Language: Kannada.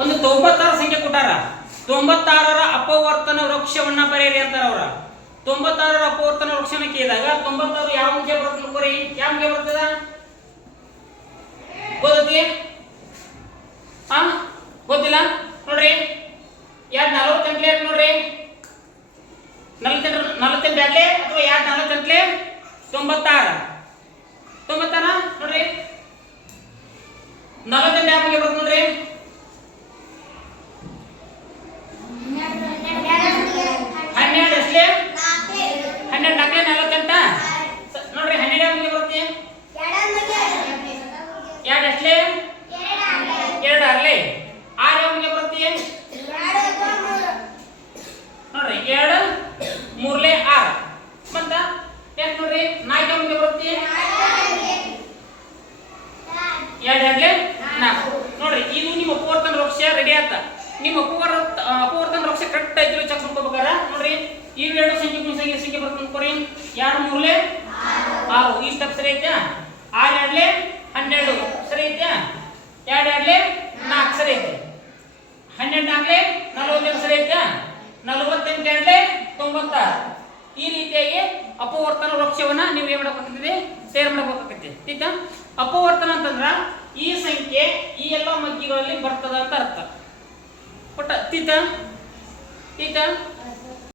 ಒಂದು 96 ಸಂಖ್ಯೆ ಕೊಟ್ಟಾರ. 96ರ ಅಪವರ್ತನ ವೃಕ್ಷವನ್ನ ಬರೆಯಿರಿ ಅಂತಾರ ಅವರ. 96ರ ಅಪವರ್ತನ ವೃಕ್ಷನ ಕೇಳಿದಾಗ 96 ಯಾವ ಅಂಕೆ ಬರ್ತದೆ ನೋಡ್ರಿ. ಯಾವ ಅಂಕೆ ಬರ್ತದ ಗೊತ್ತೈತಿ? ಗೊತ್ತಿಲ್ಲ ನೋಡ್ರಿ. ಯಾರು 48 ನೋಡ್ರಿ. 48 ಆಗ್ಲಿ ಅಥವಾ ಯಾರು 48 96 ನೋಡ್ರಿ. 48 ಯಾವ ಅಂಕೆ ಬರ್ತದೆ ನೋಡ್ರಿ. 12 ಎಷ್ಟೇ 12 ನಾಲ್ಕೇ 48 ನೋಡ್ರಿ. 12 ಯಾವ ಅಂಕೆ ಬರುತ್ತೆ? 2 ಎಷ್ಟೇ 2 ಆಗ್ಲಿ. 6 ಯಾವ ಅಂಕೆ ಬರುತ್ತೆ ನೋಡ್ರಿ. 2 3 6 ಮತ್ತ ಎಷ್ಟು ನೋಡ್ರಿ. 4 ಯಾವ ಅಂಕೆ ಬರುತ್ತೆ 2 4 ನೋಡ್ರಿ. ಇದು ನಿಮ್ಮ ಅಪವರ್ತನ ವೃಕ್ಷ ರೆಡಿ ಆತ. ನಿಮ್ಮ ಅಪವರ್ತನ ವೃಕ್ಷ ಕರೆಕ್ಟ್ ಐತಿ ಚೆಕ್ ಮಾಡ್ಕೋಬೇಕಾರ ನೋಡ್ರಿ. ಈ ಎರಡು ಸಂಖ್ಯೆ ಸಂಖ್ಯೆ ಬರ್ತದೆ ನೋಡ್ರಿ. 2 3 6 ಈ ಸ್ಟೆಪ್ ಸರಿ ಐತಾ? 6 2 12 ಸರಿ ಐತಾ? 2 2 4 ಸರಿ ಐತೆ. 12 4 48 ಸರಿ ಐತಾ? 48 2 96 ಈ ರೀತಿಯಾಗಿ ಅಪವರ್ತನ ವೃಕ್ಷವನ್ನ ನೀವು ಏನು ಮಾಡಬೇಕಾಗ್ತದೆ? ತಯಾರು ಮಾಡಬೇಕಾಗ್ತದೆ. ಆಯ್ತಾ? ಅಪವರ್ತನ ಅಂತಂದ್ರ ಈ ಸಂಖ್ಯೆ ಈ ಎಲ್ಲ ಮಗ್ಗಿಗಳಲ್ಲಿ ಬರ್ತದ ಅಂತ ಅರ್ಥ. ಒಟ್ಟ ತೀತ